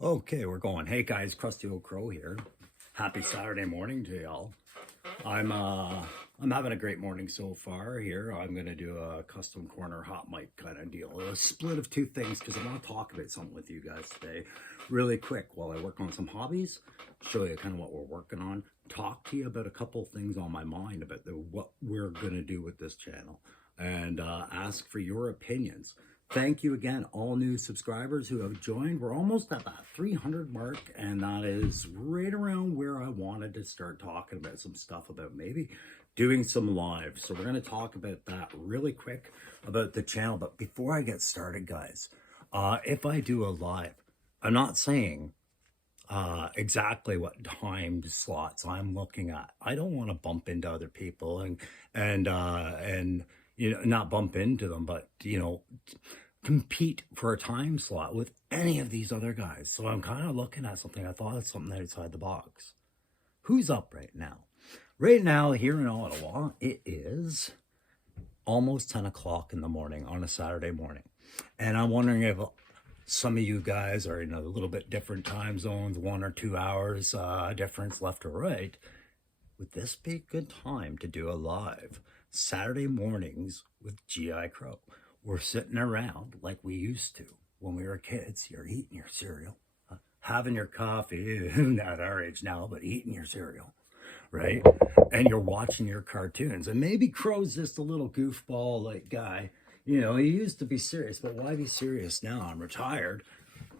Okay, we're going. Hey guys, Krusty Old Crow here. Happy Saturday morning to y'all. I'm having a great morning so far here. I'm gonna do a custom corner hot mic kind of deal. A split of two things because I want to talk about something with you guys today. Really quick while I work on some hobbies, show you kind of what we're working on, talk to you about a couple things on my mind about what we're gonna do with this channel, and ask for your opinions. Thank you again, all new subscribers who have joined. We're almost at that 300 mark, and that is right around where I wanted to start talking about some stuff about maybe doing some live. So we're going to talk about that really quick about the channel. But before I get started, guys, if I do a live, I'm not saying exactly what time slots I'm looking at. I don't want to bump into other people and not bump into them, but compete for a time slot with any of these other guys. So I'm kind of looking at something. I thought it's something outside the box. Who's up right now? Right now here in Ottawa, it is almost 10 o'clock in the morning on a Saturday morning. And I'm wondering if some of you guys are in a little bit different time zones, 1 or 2 hours difference left or right. Would this be a good time to do a live Saturday mornings with G.I. Crow? We're sitting around like we used to when we were kids. You're eating your cereal, having your coffee, not our age now, but eating your cereal, right? And you're watching your cartoons. And maybe Crow's just a little goofball like guy. He used to be serious, but why be serious now? I'm retired.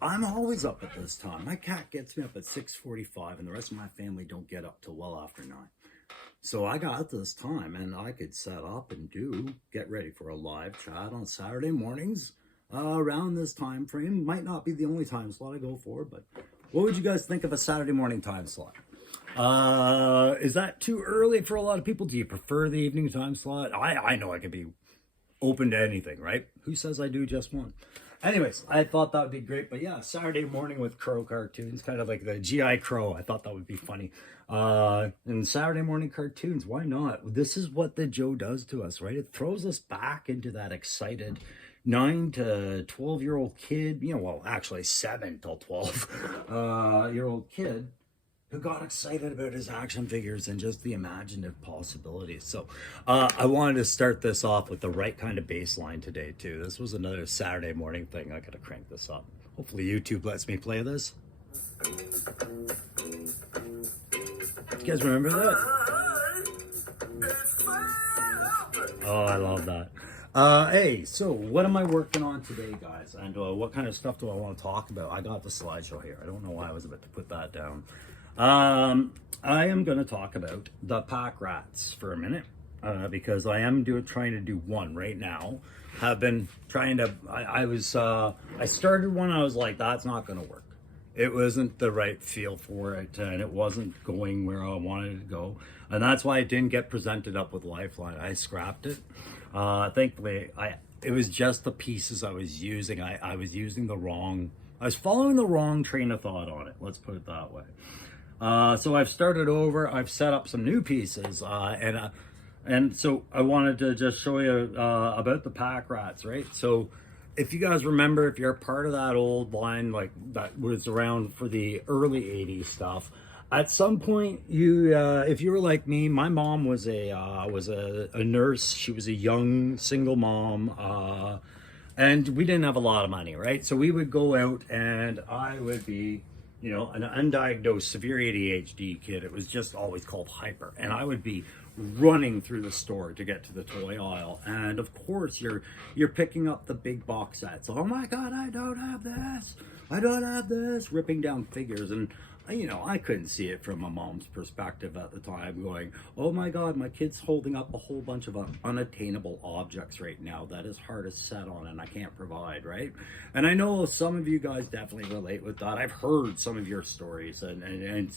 I'm always up at this time. My cat gets me up at 6:45, and the rest of my family don't get up till well after 9. So I got this time, and I could set up and get ready for a live chat on Saturday mornings around this time frame. Might not be the only time slot I go for, but what would you guys think of a Saturday morning time slot? Is that too early for a lot of people? Do you prefer the evening time slot? I know I could be open to anything, right? Who says I do just one? Anyways, I thought that would be great. But yeah, Saturday morning with Crow cartoons, kind of like the G.I. Crow. I thought that would be funny. And Saturday morning cartoons, why not? This is what the Joe does to us, right? It throws us back into that excited 9 to 12-year-old kid, well, actually 7 till 12 year old kid who got excited about his action figures and just the imaginative possibilities. So I wanted to start this off with the right kind of baseline today too. This was another Saturday morning thing. I gotta crank this up. Hopefully YouTube lets me play this. You guys remember that? Oh, I love that. Hey, so what am I working on today, guys? And what kind of stuff do I want to talk about? I got the slideshow here. I don't know why I was about to put that down. I am going to talk about the pack rats for a minute because I am trying to do one right now. Have been trying to. I started one. I was like, that's not going to work. It wasn't the right feel for it, and it wasn't going where I wanted it to go, and that's why it didn't get presented up with Lifeline. I scrapped it. Thankfully, it was just the pieces I was using. I was using the wrong. I was following the wrong train of thought on it. Let's put it that way. So I've started over. I've set up some new pieces, and so I wanted to just show you about the pack rats, right? So if you guys remember, if you're part of that old line like that was around for the early '80s stuff, at some point if you were like me, my mom was a nurse. She was a young single mom, and we didn't have a lot of money, right? So we would go out, and I would be an undiagnosed severe ADHD kid. It was just always called hyper. And I would be running through the store to get to the toy aisle. And of course, you're picking up the big box sets. Oh my God, I don't have this. I don't have this. Ripping down figures. And, I couldn't see it from my mom's perspective at the time going, oh my God, my kid's holding up a whole bunch of unattainable objects right now that is hard to set on and I can't provide, right? And I know some of you guys definitely relate with that. I've heard some of your stories and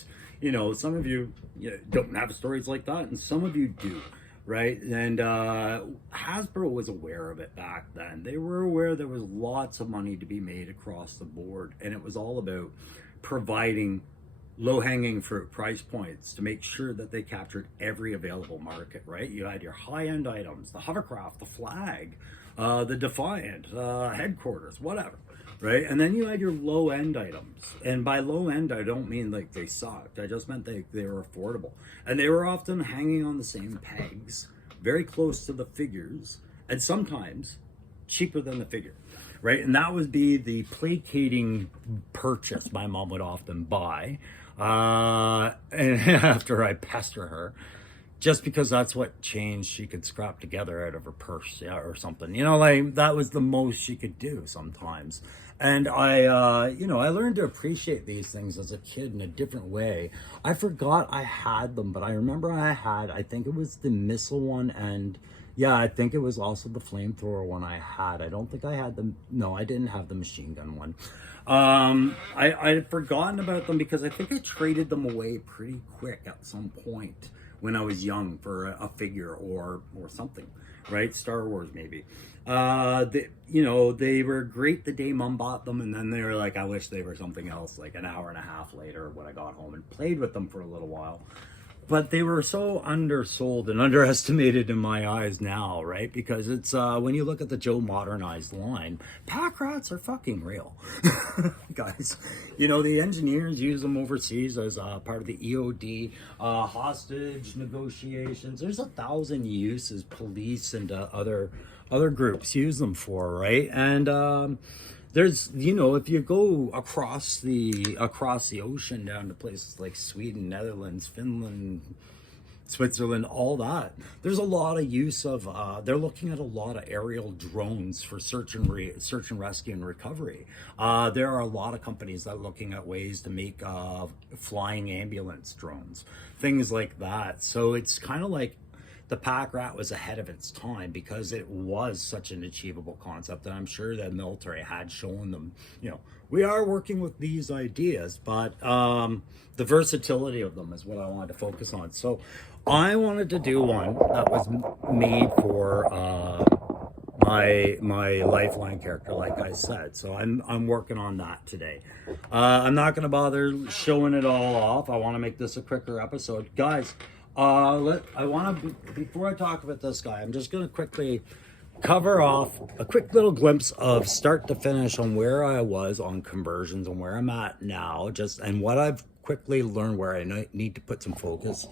some of you don't have stories like that and some of you do. Right, and Hasbro was aware of it back then. They were aware there was lots of money to be made across the board, and it was all about providing low-hanging fruit price points to make sure that they captured every available market, right? You had your high-end items, the hovercraft, the flag, the Defiant, headquarters, whatever. right? And then you had your low end items. And by low end, I don't mean like they sucked. I just meant they were affordable. And they were often hanging on the same pegs, very close to the figures, and sometimes cheaper than the figure, right? And that would be the placating purchase my mom would often buy and after I pester her, just because that's what change she could scrap together out of her purse, yeah, or something. You know, like that was the most she could do sometimes. And I learned to appreciate these things as a kid in a different way. I forgot I had them, but I remember I think it was the missile one, and yeah, I think it was also the flamethrower one I had. I don't think I had no, I didn't have the machine gun one. I had forgotten about them because I think I traded them away pretty quick at some point when I was young for a figure or something, right? Star Wars maybe. They were great the day mom bought them, and then they were like, I wish they were something else, like an hour and a half later when I got home and played with them for a little while. But they were so undersold and underestimated in my eyes now, right? Because it's when you look at the Joe modernized line, pack rats are fucking real, guys. You know, the engineers use them overseas as part of the EOD hostage negotiations. There's 1,000 uses police and other groups use them for, right? And there's, if you go across the ocean down to places like Sweden, Netherlands, Finland, Switzerland, all that, there's a lot of use of they're looking at a lot of aerial drones for search and rescue and recovery. There are a lot of companies that are looking at ways to make flying ambulance drones, things like that. So it's kind of like the pack rat was ahead of its time because it was such an achievable concept, and I'm sure the military had shown them, we are working with these ideas, but the versatility of them is what I wanted to focus on. So I wanted to do one that was made for my Lifeline character, like I said. So I'm working on that today. I'm not going to bother showing it all off. I want to make this a quicker episode, guys. Before I talk about this guy, I'm just going to quickly cover off a quick little glimpse of start to finish on where I was on conversions and where I'm at now, and what I've quickly learned where I need to put some focus,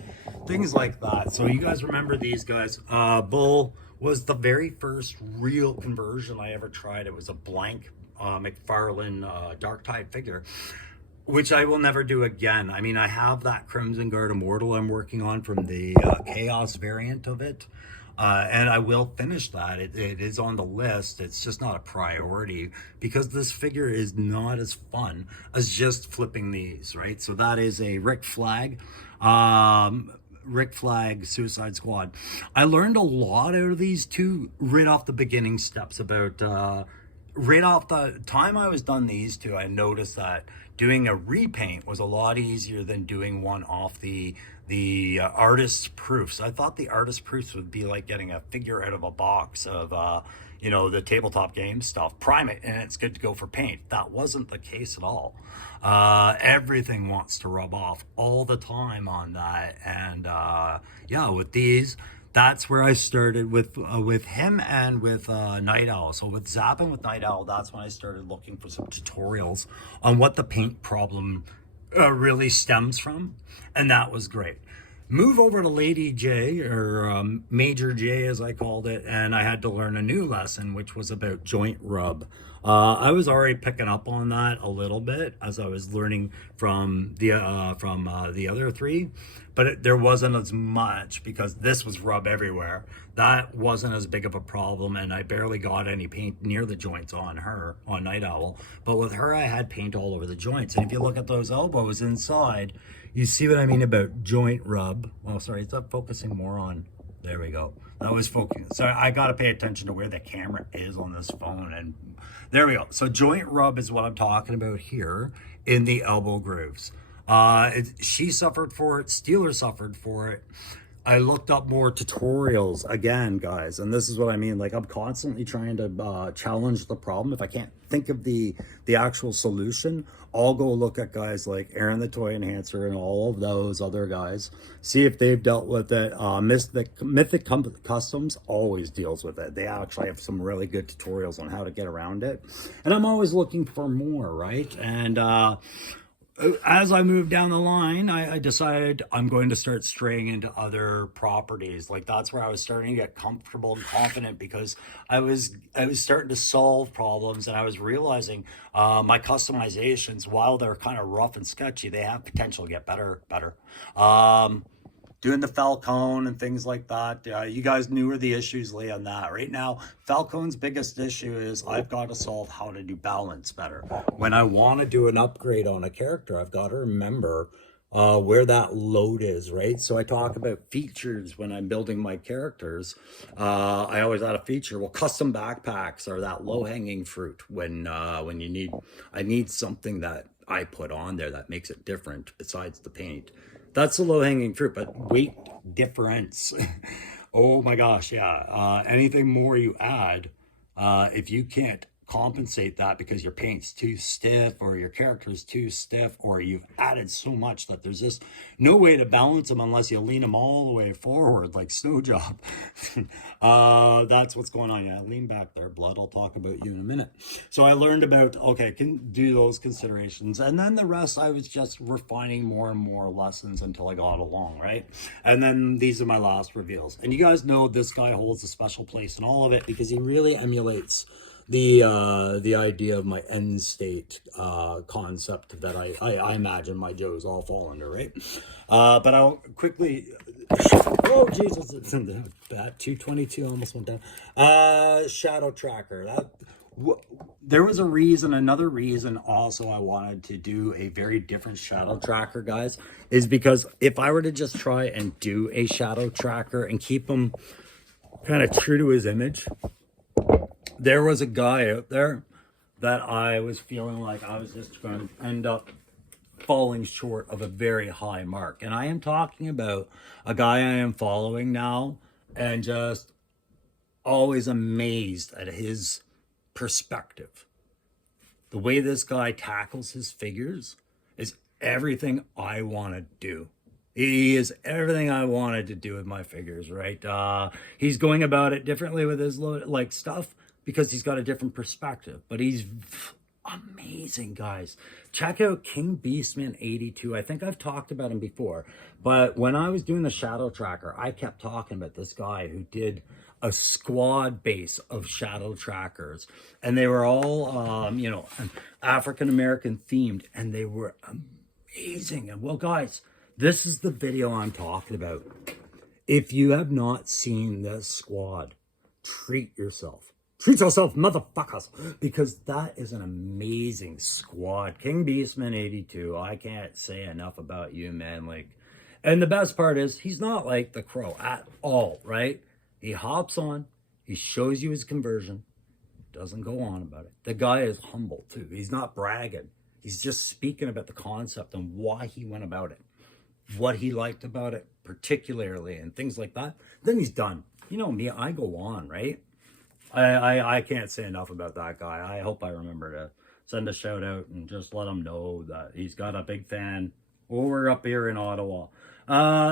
things like that. So you guys remember these guys. Bull was the very first real conversion I ever tried. It was a blank McFarlane Dark Tide figure, which I will never do again. I mean, I have that Crimson Guard Immortal I'm working on from the Chaos variant of it. And I will finish that. It is on the list. It's just not a priority because this figure is not as fun as just flipping these, right? So that is a Rick Flag. Rick Flag Suicide Squad. I learned a lot out of these two right off the beginning steps about... right off the time I was done these two, I noticed that doing a repaint was a lot easier than doing one off the artist's proofs. I thought the artist proofs would be like getting a figure out of a box of the tabletop game stuff, prime it, and it's good to go for paint. That wasn't the case at all. Everything wants to rub off all the time on that, and with these, that's where I started with him and with Night Owl. So with Zap and with Night Owl, that's when I started looking for some tutorials on what the paint problem really stems from, and that was great. Move over to Lady J, or Major J as I called it, and I had to learn a new lesson, which was about joint rub. I was already picking up on that a little bit as I was learning from the other three, but there wasn't as much because this was rub everywhere. That wasn't as big of a problem, and I barely got any paint near the joints on Night Owl. But with her, I had paint all over the joints. And if you look at those elbows inside, you see what I mean about joint rub. Well, sorry, it's not focusing more on. There we go. That was focusing. So I got to pay attention to where the camera is on this phone. And there we go. So joint rub is what I'm talking about here in the elbow grooves. She suffered for it. Steeler suffered for it. I looked up more tutorials again, guys, and this is what I mean. Like, I'm constantly trying to challenge the problem. If I can't think of the actual solution, I'll go look at guys like Aaron the Toy Enhancer and all of those other guys, see if they've dealt with it. Mythic Customs always deals with it. They actually have some really good tutorials on how to get around it, and I'm always looking for more, right? And as I moved down the line, I decided I'm going to start straying into other properties. Like, that's where I was starting to get comfortable and confident, because I was starting to solve problems, and I was realizing my customizations, while they're kind of rough and sketchy, they have potential to get better. Doing the Falcone and things like that. You guys knew where the issues lay on that. Right now, Falcone's biggest issue is I've got to solve how to do balance better. When I want to do an upgrade on a character, I've got to remember where that load is, right? So I talk about features when I'm building my characters. I always add a feature. Well, custom backpacks are that low-hanging fruit when I need something that I put on there that makes it different besides the paint. That's the low-hanging fruit, but weight difference. Oh my gosh, yeah. Anything more you add, if you can't compensate that because your paint's too stiff or your character's too stiff, or you've added so much that there's just no way to balance them unless you lean them all the way forward like snow job. That's what's going on. Yeah, lean back there, Blood. I'll talk about you in a minute. So I learned about, okay, can do those considerations, and then the rest I was just refining more and more lessons until I got along, right? And then these are my last reveals, and you guys know this guy holds a special place in all of it because he really emulates the idea of my end state concept that I imagine my Joes all fall under, right? But I'll quickly, oh Jesus, that 222 almost went down. Shadow tracker. There was a reason, another reason also I wanted to do a very different shadow tracker, guys, is because if I were to just try and do a shadow tracker and keep him kind of true to his image, there was a guy out there that I was feeling like I was just going to end up falling short of a very high mark. And I am talking about a guy I am following now, and just always amazed at his perspective. The way this guy tackles his figures is everything I want to do. He is everything I wanted to do with my figures, right? He's going about it differently with his like stuff, because he's got a different perspective, but he's amazing, guys. Check out King Beastman 82. I think I've talked about him before, but when I was doing the shadow tracker, I kept talking about this guy who did a squad base of shadow trackers, and they were all, African-American themed, and they were amazing. And well, guys, this is the video I'm talking about. If you have not seen this squad, treat yourself. Treat yourself, motherfuckers, because that is an amazing squad. King Beastman 82, I can't say enough about you, man. Like, and the best part is, he's not like the Crow at all, right? He hops on, he shows you his conversion, doesn't go on about it. The guy is humble, too. He's not bragging. He's just speaking about the concept and why he went about it, what he liked about it, particularly, and things like that. Then he's done. You know me, I go on, right? I can't say enough about that guy. I hope I remember to send a shout out and just let him know that he's got a big fan over up here in Ottawa.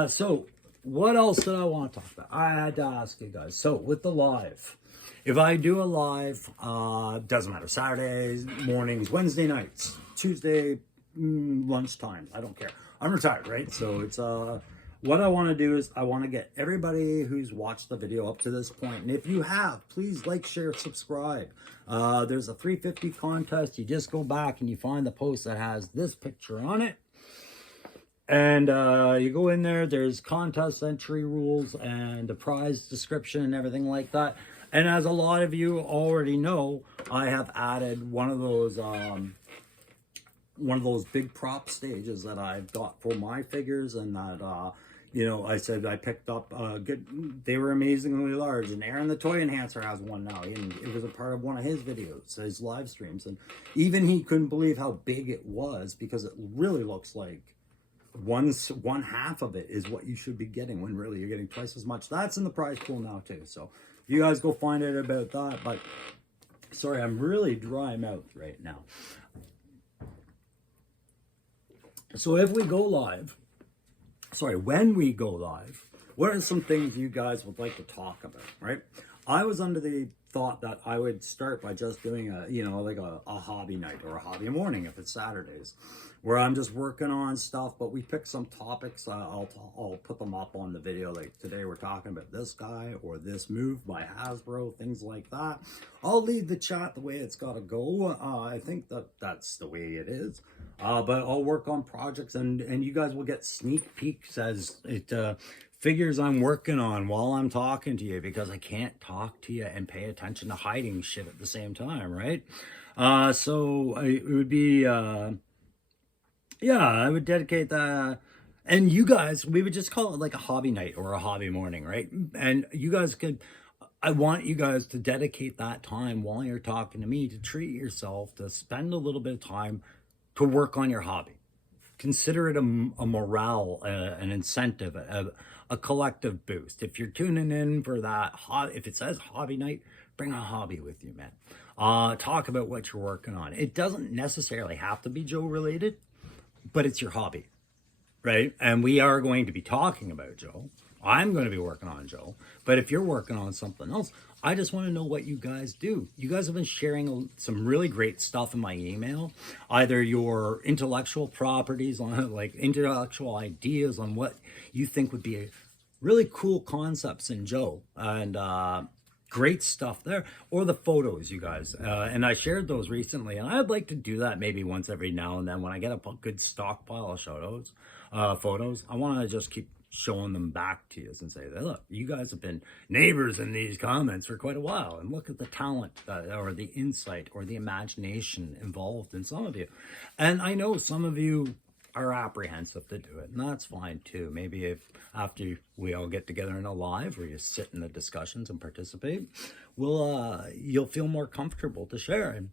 So what else did I want to talk about? I had to ask you guys. So with the live, if I do a live, doesn't matter, Saturdays mornings, Wednesday nights, Tuesday lunchtime, I don't care. I'm retired, right? So it's what I want to do is I want to get everybody who's watched the video up to this point. And if you have, please like, share, subscribe. There's a 350 contest. You just go back and you find the post that has this picture on it. And you go in there, there's contest entry rules and a prize description and everything like that. And as a lot of you already know, I have added one of those big prop stages that I've got for my figures, and that I said I picked up good. They were amazingly large, and Aaron the Toy Enhancer has one now, and it was a part of one of his videos, his live streams, and even he couldn't believe how big it was, because it really looks like one half of it is what you should be getting, when really you're getting twice as much. That's in the prize pool now too. So you guys go find out about that. But sorry, I'm really dry mouth right now. So if we go live, when we go live, what are some things you guys would like to talk about, right? I was under the thought that I would start by just doing a hobby night or a hobby morning if it's Saturdays, where I'm just working on stuff, but we pick some topics. I'll put them up on the video. Like today we're talking about this guy or this move by Hasbro, things like that. I'll lead the chat the way it's got to go. I think that's the way it is. But I'll work on projects, and you guys will get sneak peeks as it figures I'm working on while I'm talking to you, because I can't talk to you and pay attention to hiding shit at the same time, right? So it would be, I would dedicate that. And you guys, we would just call it like a hobby night or a hobby morning, right? And you guys I want you guys to dedicate that time while you're talking to me to treat yourself, to spend a little bit of time to work on your hobby. Consider it a morale, an incentive, a collective boost. If you're tuning in for that, if it says hobby night, bring a hobby with you, man. Talk about what you're working on. It doesn't necessarily have to be Joe related, but it's your hobby, right? And we are going to be talking about Joe. I'm going to be working on Joe. But if you're working on something else, I just want to know what you guys do. You guys have been sharing some really great stuff in my email, either your intellectual properties, on like intellectual ideas on what you think would be really cool concepts in Joe, and great stuff there, or the photos, you guys. And I shared those recently, and I'd like to do that maybe once every now and then when I get a good stockpile of shoutouts, photos. I want to just keep showing them back to you and say, look, you guys have been neighbors in these comments for quite a while, and look at the talent or the insight or the imagination involved in some of you. And I know some of you are apprehensive to do it, and that's fine too. Maybe if after we all get together in a live where you sit in the discussions and participate, you'll feel more comfortable to share. And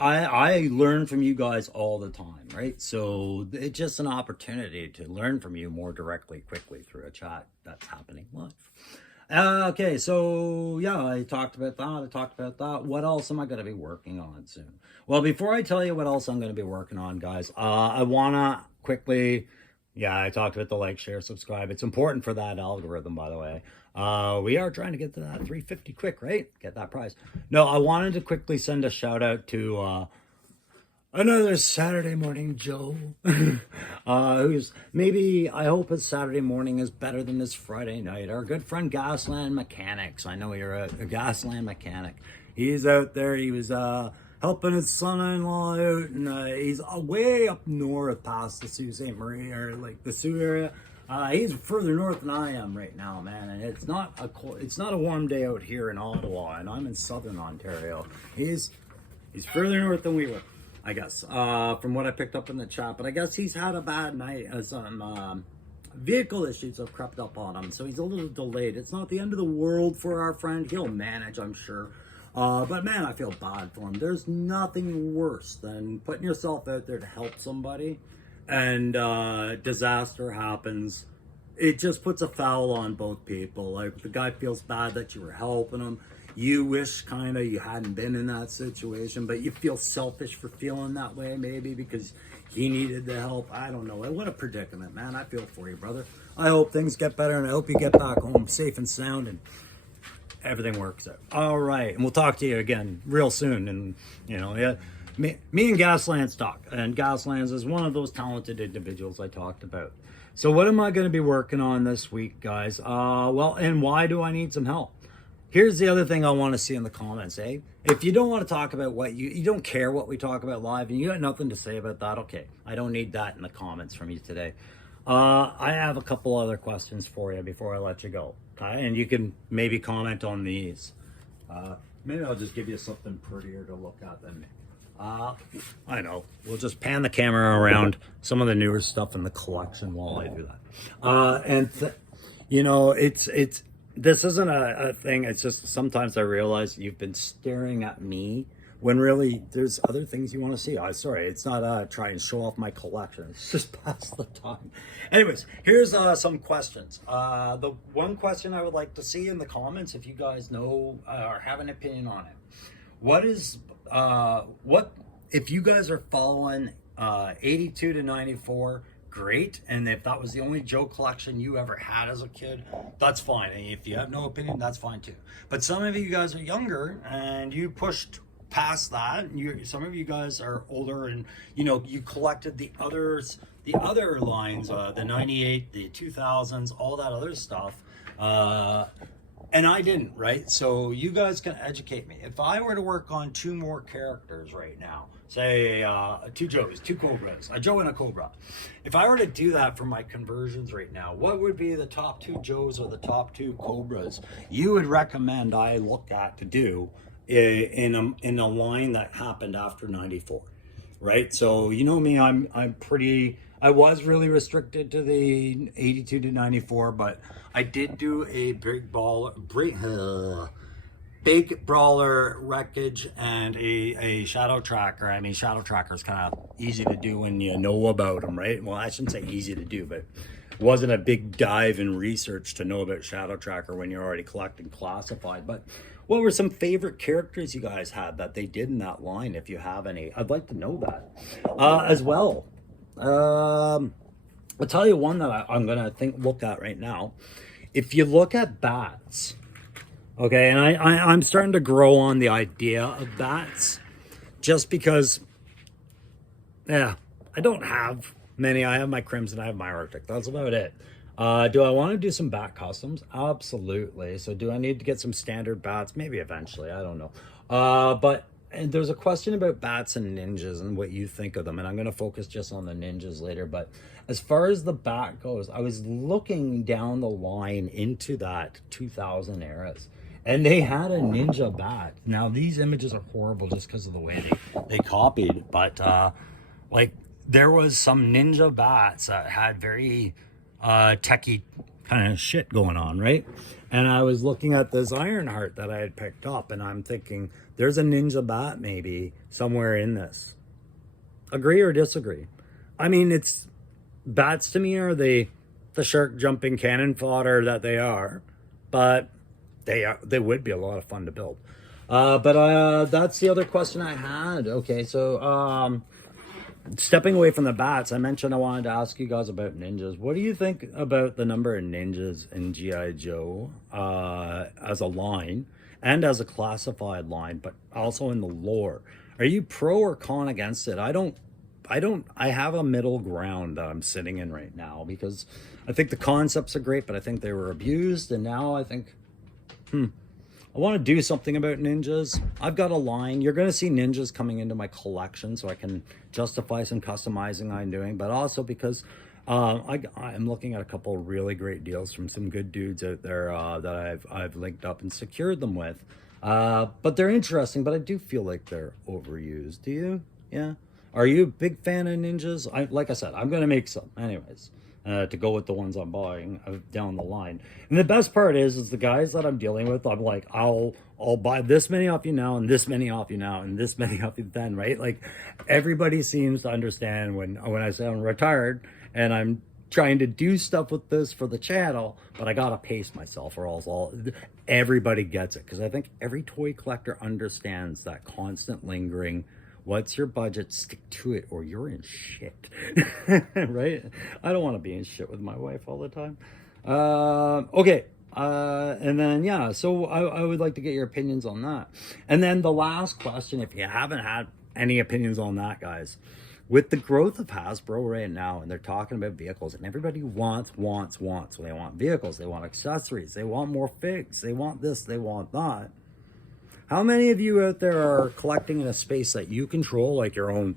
I learn from you guys all the time, right? So it's just an opportunity to learn from you more directly, quickly through a chat that's happening live. Okay, so yeah, I talked about that. What else am I going to be working on soon? Well, before I tell you what else I'm going to be working on, guys, I want to quickly, I talked about the like, share, subscribe. It's important for that algorithm, by the way. We are trying to get to that 350 quick, right? Get that prize. No, I wanted to quickly send a shout out to another Saturday morning Joe, who's maybe, I hope his Saturday morning is better than his Friday night. Our good friend Gasland Mechanics. I know you're a Gasland mechanic. He's out there. He was helping his son-in-law out, and he's way up north past the Sault Ste. Marie, or like the Sault area. He's further north than I am right now, man, and it's not a warm day out here in Ottawa, and I'm in southern Ontario. He's further north than we were, I guess, from what I picked up in the chat. But I guess he's had a bad night. Some vehicle issues have crept up on him, so he's a little delayed. It's not the end of the world for our friend. He'll manage, I'm sure. But man, I feel bad for him. There's nothing worse than putting yourself out there to help somebody, and disaster happens. It just puts a foul on both people. Like, the guy feels bad that you were helping him. You wish kind of you hadn't been in that situation, but you feel selfish for feeling that way, maybe because he needed the help. I don't know. What a predicament, man. I feel for you, brother. I hope things get better, and I hope you get back home safe and sound, and everything works out. All right, and we'll talk to you again real soon. And me and Gaslands talk, and Gaslands is one of those talented individuals I talked about. So what am I going to be working on this week, guys? Well, and why do I need some help? Here's the other thing I want to see in the comments, eh? If you don't want to talk about what you don't care what we talk about live, and you got nothing to say about that, okay, I don't need that in the comments from you today. I have a couple other questions for you before I let you go, okay? And you can maybe comment on these. Maybe I'll just give you something prettier to look at than me. I know. We'll just pan the camera around some of the newer stuff in the collection while I do that. This isn't a thing. It's just sometimes I realize you've been staring at me when really there's other things you want to see. Sorry, it's not try and show off my collection. It's just pass the time. Anyways, here's some questions. The one question I would like to see in the comments, if you guys know or have an opinion on it, what if you guys are following 82 to 94? Great. And if that was the only Joe collection you ever had as a kid, that's fine. And if you have no opinion, that's fine too. But some of you guys are younger and you pushed past that. Some of you guys are older, and you collected the other lines, the 98, the 2000s, all that other stuff. And I didn't, right? So you guys can educate me. If I were to work on 2 more characters right now, say 2 Joes, 2 Cobras, a Joe and a Cobra. If I were to do that for my conversions right now, what would be the top 2 Joes or the top 2 Cobras you would recommend I look at to do in a line that happened after 94, right? So you know me, I was really restricted to the 82 to 94, but I did do a big brawler wreckage and a shadow tracker. I mean, shadow tracker is kind of easy to do when you know about them, right? Well, I shouldn't say easy to do, but it wasn't a big dive in research to know about shadow tracker when you're already collecting classified. But what were some favorite characters you guys had that they did in that line? If you have any, I'd like to know that as well. I'll tell you one that I'm gonna look at right now. If you look at bats, okay, and I'm starting to grow on the idea of bats, just because, yeah, I don't have many. I have my Crimson, I have my Arctic. That's about it. Do I want to do some bat customs? Absolutely. So do I need to get some standard bats? Maybe eventually. I don't know. And there's a question about bats and ninjas and what you think of them. And I'm going to focus just on the ninjas later. But as far as the bat goes, I was looking down the line into that 2000 eras. And they had a ninja bat. Now, these images are horrible just because of the way they copied. But, there was some ninja bats that had very techie kind of shit going on, right? And I was looking at this Ironheart that I had picked up, and I'm thinking, there's a ninja bat maybe somewhere in this. Agree or disagree? I mean, it's bats to me are the shark jumping cannon fodder that they are, but they would be a lot of fun to build. But that's the other question I had. Okay, so stepping away from the bats, I mentioned I wanted to ask you guys about ninjas. What do you think about the number of ninjas in G.I. Joe as a line and as a classified line, but also in the lore? Are you pro or con against it? I have a middle ground that I'm sitting in right now, because I think the concepts are great, but I think they were abused. And now I think, I want to do something about ninjas. I've got a line. You're going to see ninjas coming into my collection so I can justify some customizing I'm doing, but also because I'm looking at a couple of really great deals from some good dudes out there that I've linked up and secured them with. But they're interesting, but I do feel like they're overused. Do you? Yeah. Are you a big fan of ninjas? Like I said, I'm going to make some anyways. To go with the ones I'm buying down the line. And the best part is the guys that I'm dealing with, I'm like, I'll buy this many off you now, and this many off you now, and this many off you then, right? Like, everybody seems to understand when I say I'm retired and I'm trying to do stuff with this for the channel, but I gotta pace myself or else everybody gets it. Because I think every toy collector understands that constant lingering, what's your budget? Stick to it or you're in shit, right? I don't want to be in shit with my wife all the time. Okay. And then, yeah, so I would like to get your opinions on that. And then the last question, if you haven't had any opinions on that, guys, with the growth of Hasbro right now, and they're talking about vehicles, and everybody wants. So they want vehicles, they want accessories, they want more figs, they want this, they want that. How many of you out there are collecting in a space that you control, like your own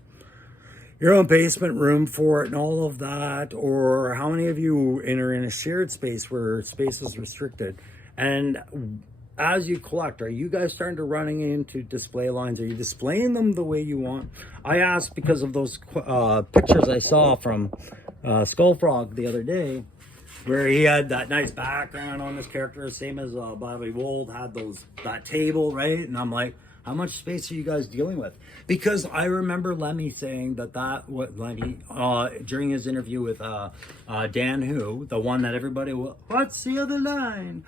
basement room for it and all of that? Or how many of you enter in a shared space where space is restricted? And as you collect, are you guys starting to running into display lines? Are you displaying them the way you want? I asked because of those pictures I saw from Skullfrog the other day, where he had that nice background on his character, same as Bobby Wold had that table, right? And I'm like, How much space are you guys dealing with? Because I remember Lemmy saying what Lemmy, during his interview with Dan Who, the one that everybody, what's the other line?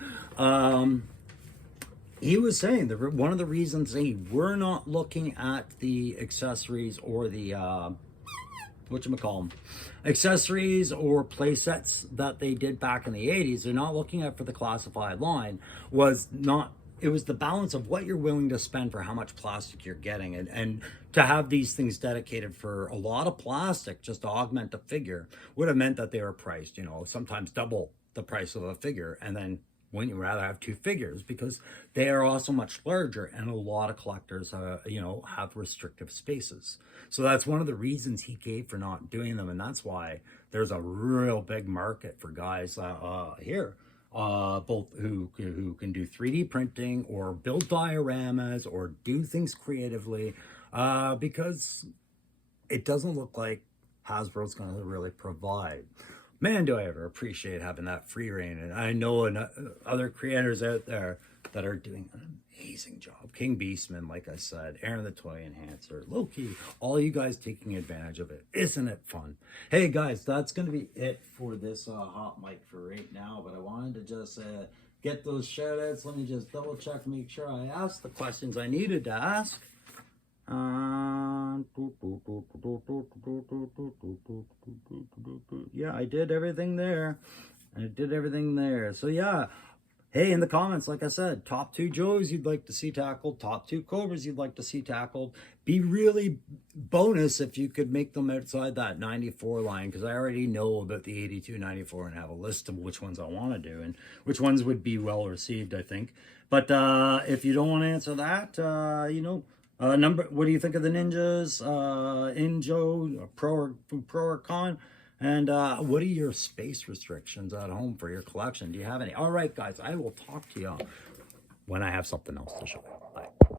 He was saying that one of the reasons we're not looking at the accessories or the whatchamacallem, accessories or play sets that they did back in the 80s, they're not looking at for the classified line, it was the balance of what you're willing to spend for how much plastic you're getting. And to have these things dedicated for a lot of plastic just to augment the figure would have meant that they were priced, sometimes double the price of a figure. And then wouldn't you rather have two figures, because they are also much larger, and a lot of collectors have restrictive spaces. So that's one of the reasons he gave for not doing them, and that's why there's a real big market for guys here, both who can do 3D printing or build dioramas or do things creatively, because it doesn't look like Hasbro's going to really provide. Man, do I ever appreciate having that free reign. And I know other creators out there that are doing an amazing job. King Beastman, like I said, Aaron the Toy Enhancer, Loki, all you guys taking advantage of it. Isn't it fun? Hey guys, that's going to be it for this hot mic for right now. But I wanted to just get those shout outs. Let me just double check, make sure I asked the questions I needed to ask. Yeah, I did everything there. So yeah, hey, in the comments, like I said, top 2 Joes you'd like to see tackled, top 2 Cobras you'd like to see tackled. Be really bonus if you could make them outside that 94 line, because I already know about the 82, 94 and have a list of which ones I want to do and which ones would be well received, I think. But if you don't want to answer that, what do you think of the Ninjas, Injo, pro or con? And what are your space restrictions at home for your collection? Do you have any? All right, guys, I will talk to you when I have something else to show you. Bye.